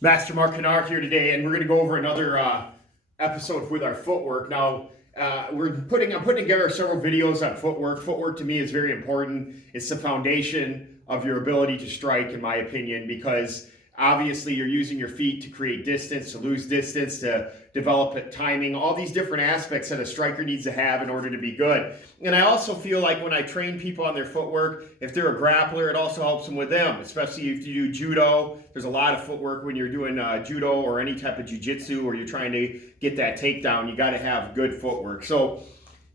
Master Mark Kanaar here today, and we're going to go over another episode with our footwork. Now, I'm putting together several videos on footwork. Footwork to me is very important. It's the foundation of your ability to strike, in my opinion, because obviously you're using your feet to create distance, to lose distance, to develop timing, all these different aspects that a striker needs to have in order to be good. And I also feel like when I train people on their footwork, if they're a grappler, it also helps them with them, especially if you do judo. There's a lot of footwork when you're doing judo or any type of jiu-jitsu or you're trying to get that takedown. You got to have good footwork. So,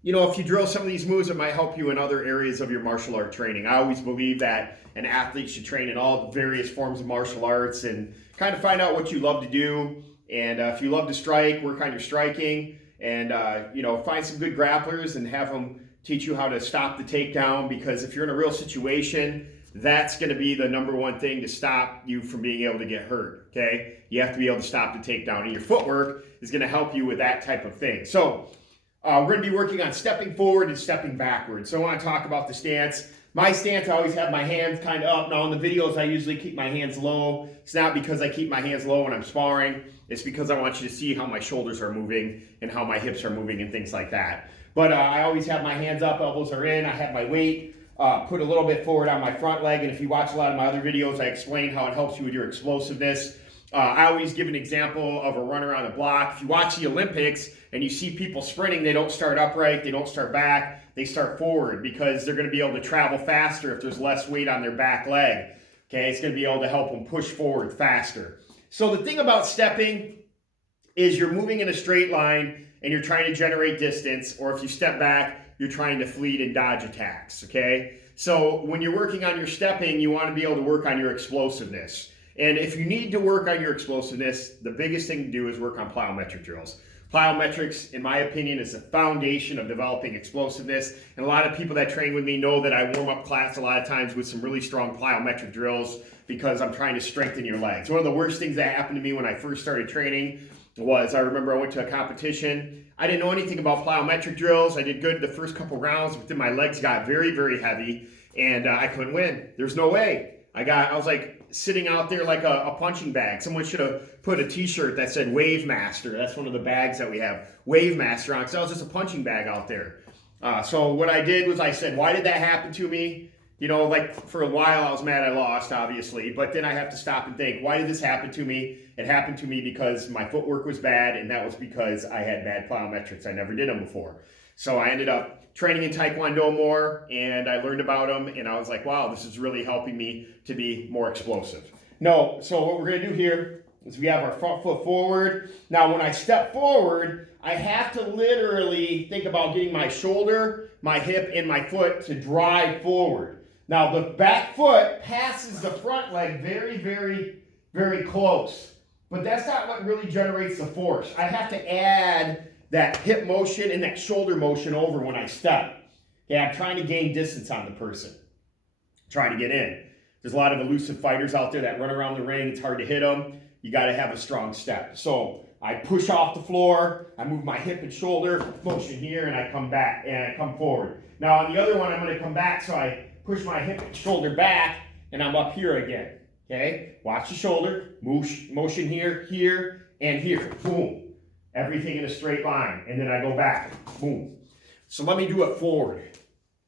you know, if you drill some of these moves, it might help you in other areas of your martial art training. I always believe that an athlete should train in all various forms of martial arts and kind of find out what you love to do. And if you love to strike, work on your striking, and you know, find some good grapplers and have them teach you how to stop the takedown, because if you're in a real situation, that's going to be the number one thing to stop you from being able to get hurt, okay? You have to be able to stop the takedown, and your footwork is going to help you with that type of thing. So we're going to be working on stepping forward and stepping backwards. So I want to talk about the stance. My stance, I always have my hands kind of up. Now in the videos, I usually keep my hands low. It's not because I keep my hands low when I'm sparring. It's because I want you to see how my shoulders are moving and how my hips are moving and things like that. But I always have my hands up, elbows are in. I have my weight put a little bit forward on my front leg. And if you watch a lot of my other videos, I explain how it helps you with your explosiveness. I always give an example of a runner on the block. If you watch the Olympics and you see people sprinting, they don't start upright, they don't start back, they start forward, because they're going to be able to travel faster if there's less weight on their back leg. Okay, it's going to be able to help them push forward faster. So the thing about stepping is you're moving in a straight line and you're trying to generate distance, or if you step back, you're trying to fleet and dodge attacks, okay? So when you're working on your stepping, you want to be able to work on your explosiveness. And if you need to work on your explosiveness, the biggest thing to do is work on plyometric drills. Plyometrics, in my opinion, is the foundation of developing explosiveness. And a lot of people that train with me know that I warm up class a lot of times with some really strong plyometric drills because I'm trying to strengthen your legs. One of the worst things that happened to me when I first started training was, I remember I went to a competition. I didn't know anything about plyometric drills. I did good the first couple rounds, but then my legs got very, very heavy and I couldn't win. There's no way. I was like sitting out there like a punching bag. Someone should have put a t-shirt that said Wave Master. That's one of the bags that we have, Wave Master on, because I was just a punching bag out there. So what I did was I said, why did that happen to me? You know, like for a while I was mad I lost, obviously, but then I have to stop and think, why did this happen to me? It happened to me because my footwork was bad, and that was because I had bad plyometrics. I never did them before. So I ended up training in Taekwondo more, and I learned about them, and I was like, wow, this is really helping me to be more explosive. No, so what we're gonna do here is we have our front foot forward. Now when I step forward, I have to literally think about getting my shoulder, my hip, and my foot to drive forward. Now the back foot passes the front leg very, very, very close, but that's not what really generates the force. I have to add that hip motion and that shoulder motion over when I step. Okay, I'm trying to gain distance on the person, trying to get in. There's a lot of elusive fighters out there that run around the ring. It's hard to hit them. You got to have a strong step. So I push off the floor, I move my hip and shoulder motion here, and I come back and I come forward. Now on the other one, I'm going to come back, so I push my hip and shoulder back, and I'm up here again. Okay, watch the shoulder, motion here, here, and here. Boom. Everything in a straight line, and then I go back, boom. So let me do it forward.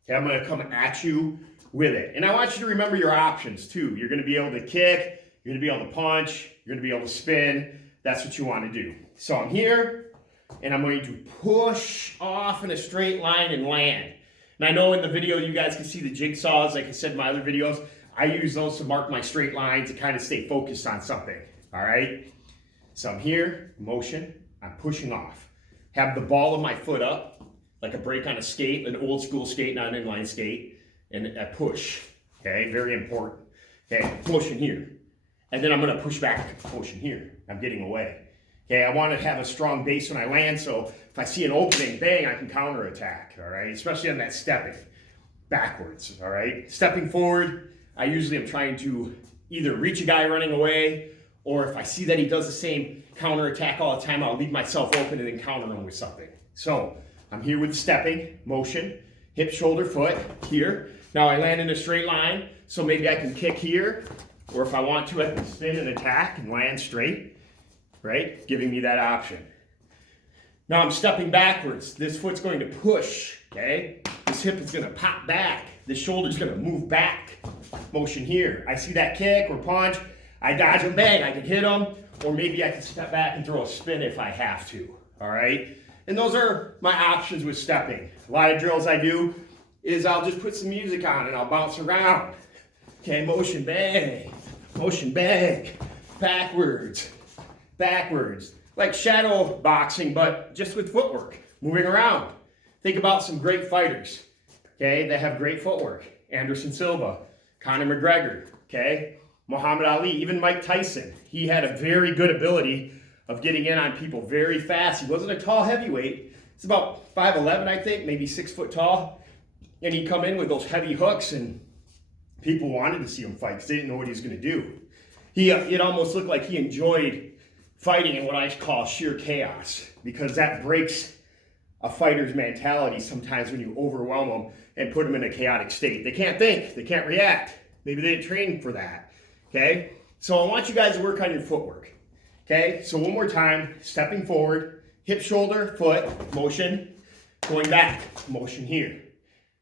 Okay, I'm gonna come at you with it. And I want you to remember your options too. You're gonna be able to kick, you're gonna be able to punch, you're gonna be able to spin. That's what you wanna do. So I'm here, and I'm going to push off in a straight line and land. And I know in the video you guys can see the jigsaws, like I said in my other videos. I use those to mark my straight lines to kind of stay focused on something, all right? So I'm here, motion. I'm pushing off. Have the ball of my foot up, like a break on a skate, an old school skate, not an inline skate, and I push, okay, very important. Okay, motion here. And then I'm gonna push back, motion here. I'm getting away. Okay, I wanna have a strong base when I land, so if I see an opening, bang, I can counterattack, all right? Especially on that stepping, backwards, all right? Stepping forward, I usually am trying to either reach a guy running away, or if I see that he does the same counterattack all the time, I'll leave myself open and then counter him with something. So I'm here with stepping, motion, hip, shoulder, foot, here. Now I land in a straight line, so maybe I can kick here, Or if I want to, I can spin and attack and land straight, right? Giving me that option. Now I'm stepping backwards. This foot's going to push, okay? This hip is gonna pop back. This shoulder's gonna move back. Motion here. I see that kick or punch. I dodge and bang. I can hit them, or maybe I can step back and throw a spin if I have to, all right? And those are my options with stepping. A lot of drills I do is I'll just put some music on and I'll bounce around. Okay, motion bang, backwards, backwards. Like shadow boxing, but just with footwork, moving around. Think about some great fighters, okay, that have great footwork. Anderson Silva, Conor McGregor, okay, Muhammad Ali, even Mike Tyson. He had a very good ability of getting in on people very fast. He wasn't a tall heavyweight. He's about 5'11", I think, maybe 6 foot tall. And he'd come in with those heavy hooks, and people wanted to see him fight because they didn't know what he was going to do. It almost looked like he enjoyed fighting in what I call sheer chaos, because that breaks a fighter's mentality sometimes when you overwhelm them and put them in a chaotic state. They can't think, they can't react. Maybe they didn't train for that, okay? So I want you guys to work on your footwork, okay? So one more time, stepping forward, hip, shoulder, foot, motion, going back, motion here,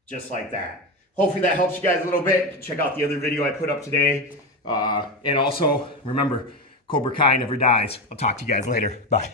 just like that. Hopefully that helps you guys a little bit. Check out the other video I put up today. And also, remember, Cobra Kai never dies. I'll talk to you guys later. Bye.